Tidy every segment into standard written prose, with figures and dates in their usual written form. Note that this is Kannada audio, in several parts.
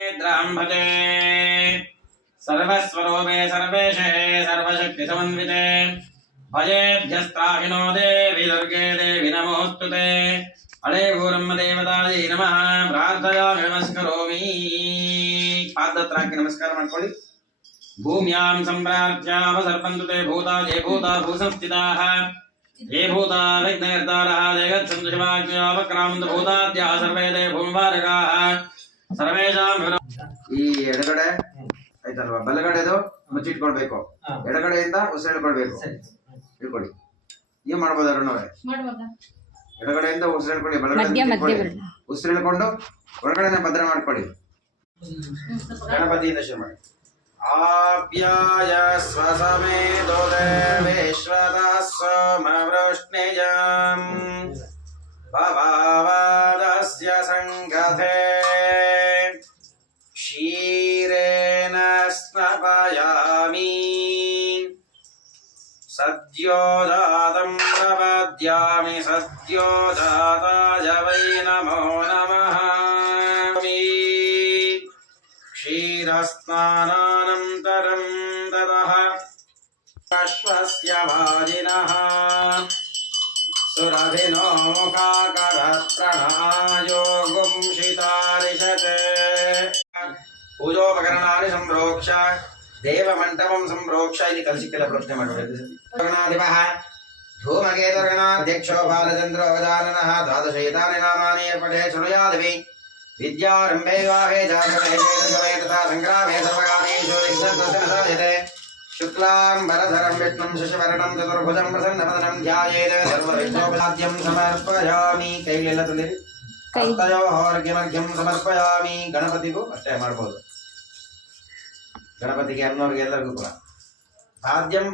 भजे सर्वस्वरूपे सर्वेशे सर्वशक्तिसमन्विते भजेभ्यस्त्राहिनो देवी दुर्गे देवी नमोऽस्तुते हरे भूरम्म देवतायै नमः प्रार्थयामि नमस्करोमि पादत्राक्के नमस्कार ಮಾಡ್ಕೊಳ್ಳಿ भूम्यां सम्प्रार्थ्यावसर्पन्तु ते भूता ये भूता भूसंस्थिताः ये भूता विघ्नकर्तारः जगत्सन्तु शिवाज्ञावक्रामन्तु भूताद्याः सर्वे ते भूमिवारकाः सर्वेषां ಈ ಎಡಗಡೆ ಆಯ್ತಲ್ವಾ ಬಲಗಡೆದು ಮುಚ್ಚಿಟ್ಕೊಳ್ಬೇಕು ಎಡಗಡೆಯಿಂದ ಉಸಿರೆಳ್ಕೊಳ್ಬೇಕು ಇಟ್ಕೊಳ್ಳಿ ಏನ್ ಮಾಡ್ಬೋದು ಅರುಣವ್ರೆ ಎಡಗಡೆಯಿಂದ ಉಸಿರೆಳ್ಕೊಳ್ಳಿ ಬಲಗಡೆ ಉಸಿರೆಳ್ಕೊಂಡು ಒಳಗಡೆನೆ ಭದ್ರ ಮಾಡ್ಕೊಳ್ಳಿ ಗಣಪತಿಯಿಂದ ಶುರು ಮಾಡಿ ಆಪ್ಯಾಯ ಸ್ವಸಮೇತೋ ದೇವೇಶ್ವರ ಸೋಮವೃಷ್ಣಿಜಂ ಭವಾವಾದಸ್ಯ ಸಂಗತೆ क्षीरेण स्नपयामि सद्यो जातं प्रपद्यामि सद्यो जाताय वै नमो नमः क्षीरस्नानानन्तरं ततः अश्वस्य वाजिनः सुरभिनो मुखाकरत्रणायो गुंशितारिषते पूजोपकरणानि संप्रोक्ष देवमण्डपं संप्रोक्ष इति कलशिक्कल प्रश्ने माडबेकु गणाधिपः धूमकेतुर्गणाध्यक्षो बालचन्द्रो गजाननः द्वादशैतानि नामानि पठे शृणुयादिवि विद्यारम्भे विवाहे जातकहे चेतसमये तथा सङ्ग्रामे सर्वकामेषु यज्ञदर्शनसाध्यते शुक्लाम्बरधरं विष्णुं शशिवर्णं चतुर्भुजं प्रसन्नवदनं ध्यायेत् सर्वविघ्नोपसाद्यं समर्पयामि कैलेल्लतुलिरि हस्तयोर्घ्यमर्घ्यं समर्पयामि गणपतिಗೂ ಅಷ್ಟೇ ಮಾಡಬಹುದು ಗಣಪತಿಗೆ ಅನ್ನೋರಿಗೆಲ್ಲರಿಗೂ ಕೂಡ ಭಾದ್ಯಂ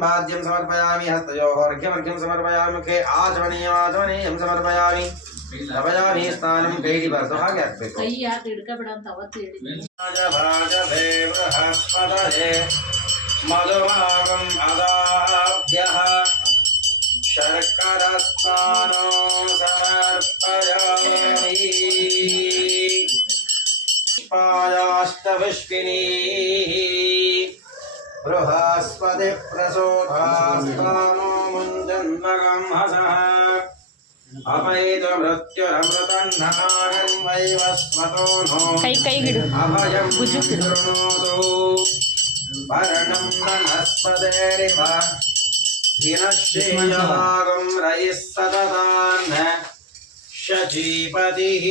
ಸಮರ್ಪಯಾಮಿ ಹಸ್ತಯೋರ್ಘ್ಯಮರ್ಘ್ಯಂ ಸಮರ್ಪಯಾಮಿ ಮುಖೇ ಆಚಮನೀಯಂ ಸಮರ್ಪಯಾಮಿ ಸಮಯಾಮಿ ಸ್ನಾನಂ ಕೈಲಿ ಬರೆದು ಹಾಗೆ ಹಾಕಬೇಕು ಕೈ ಯಾಕೆ ಹಿಡ್ಕಬೇಡ ಅಂತ ಅವತ್ತು ಹೇಳಿದ್ದೀನಿ ಮಧುಮಾಗಂ ಅದಾಭ್ಯಃ ಶರ್ಕರ ಸ್ನಾನೋ ಸಮರ್ಪಯಾಮಿ ಪಾಯಾಷ್ಟವಿಷ್ಕಿಣೀ ಬೃಹಸ್ಪತಿ ಪ್ರಸೋಧಾಸ್ತಾನೋ ಮುಂಜನ್ಮಗಂ ಹಸಃ ಅಪೈತ ಮೃತ್ಯುರಮೃತನ್ನಹಾರಂ ವೈವಸ್ವತೋ ನೋ ಅಭಯಂ ಶೃಣೋತು ಭರಣಂ ವನಸ್ಪತಿರಿವ ಧಿನಶ್ರೇಯಭಾಗಂ ರಯಿಃ ಸತತಾನ್ ಶಚೀಪತಿಃ